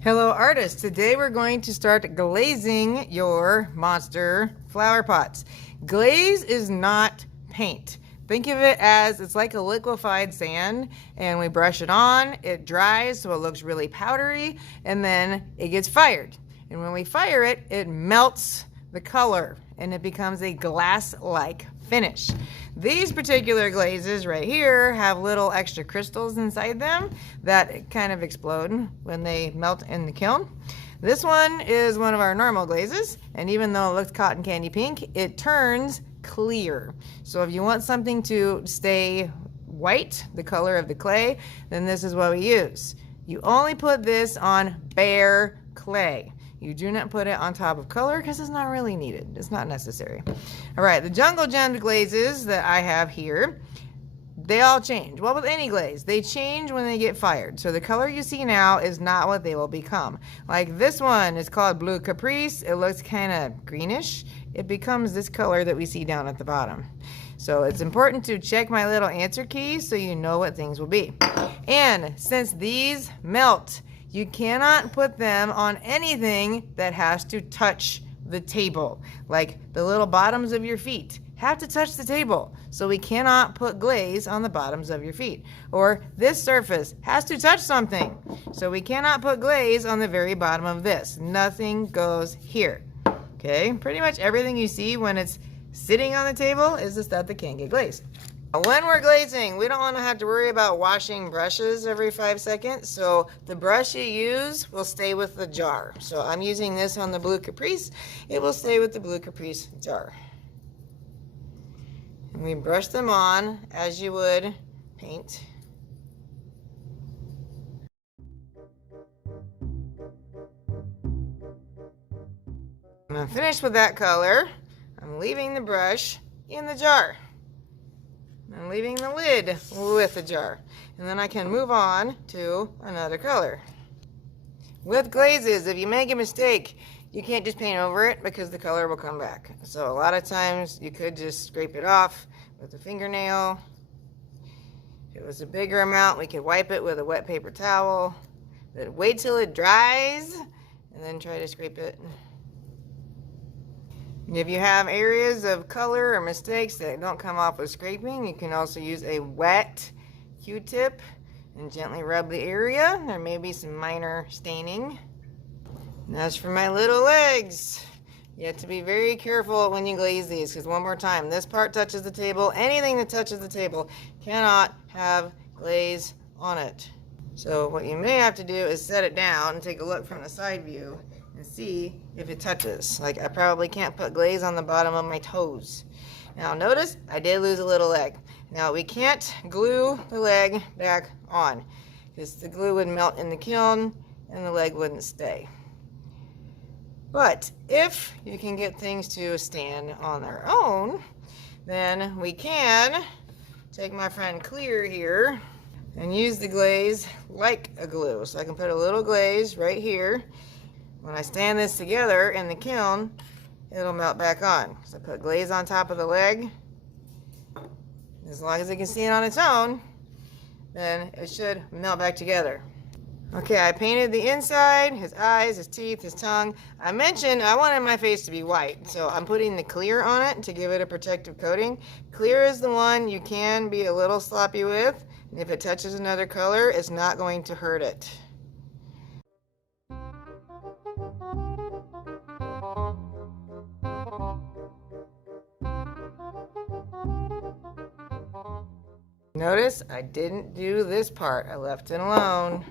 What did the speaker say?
Hello artists, today we're going to start glazing your monster flower pots. Glaze is not paint. Think of it as it's like a liquefied sand, and we brush it on, it dries so it looks really powdery, and then it gets fired. And when we fire it, it melts the color and it becomes a glass-like finish. These particular glazes right here have little extra crystals inside them that kind of explode when they melt in the kiln. This one is one of our normal glazes, and even though it looks cotton candy pink, it turns clear. So if you want something to stay white, the color of the clay, then this is what we use. You only put this on bare clay. You do not put it on top of color because it's not really needed. It's not necessary. All right, the Jungle Gem glazes that I have here, they all change. Well, with any glaze, they change when they get fired. So the color you see now is not what they will become. Like this one is called Blue Caprice. It looks kind of greenish. It becomes this color that we see down at the bottom. So it's important to check my little answer key so you know what things will be. And since these melt, you cannot put them on anything that has to touch the table. Like the little bottoms of your feet have to touch the table. So we cannot put glaze on the bottoms of your feet. Or this surface has to touch something. So we cannot put glaze on the very bottom of this. Nothing goes here. Okay, pretty much everything you see when it's sitting on the table is the stuff that can't get glazed. When we're glazing, we don't want to have to worry about washing brushes every 5 seconds, so the brush you use will stay with the jar. So I'm using this on the Blue Caprice. It will stay with the Blue Caprice jar. And we brush them on as you would paint. When I'm finished with that color, I'm leaving the brush in the jar. I'm leaving the lid with the jar. And then I can move on to another color. With glazes, if you make a mistake, you can't just paint over it because the color will come back. So a lot of times you could just scrape it off with a fingernail. If it was a bigger amount, we could wipe it with a wet paper towel. But wait till it dries and then try to scrape it. If you have areas of color or mistakes that don't come off with scraping, you can also use a wet Q-tip and gently rub the area. There may be some minor staining. And as for my little legs, you have to be very careful when you glaze these, because one more time, this part touches the table. Anything that touches the table cannot have glaze on it. So what you may have to do is set it down and take a look from the side view and see if it touches. Like I probably can't put glaze on the bottom of my toes. Now notice I did lose a little leg. Now we can't glue the leg back on because the glue would melt in the kiln and the leg wouldn't stay. But if you can get things to stand on their own, then we can take my friend Clear here and use the glaze like a glue. So I can put a little glaze right here. When I stand this together in the kiln, it'll melt back on. So I put glaze on top of the leg. As long as it can stand on its own, then it should melt back together. Okay, I painted the inside, his eyes, his teeth, his tongue. I mentioned I wanted my face to be white, so I'm putting the clear on it to give it a protective coating. Clear is the one you can be a little sloppy with. And if it touches another color, it's not going to hurt it. Notice I didn't do this part. I left it alone.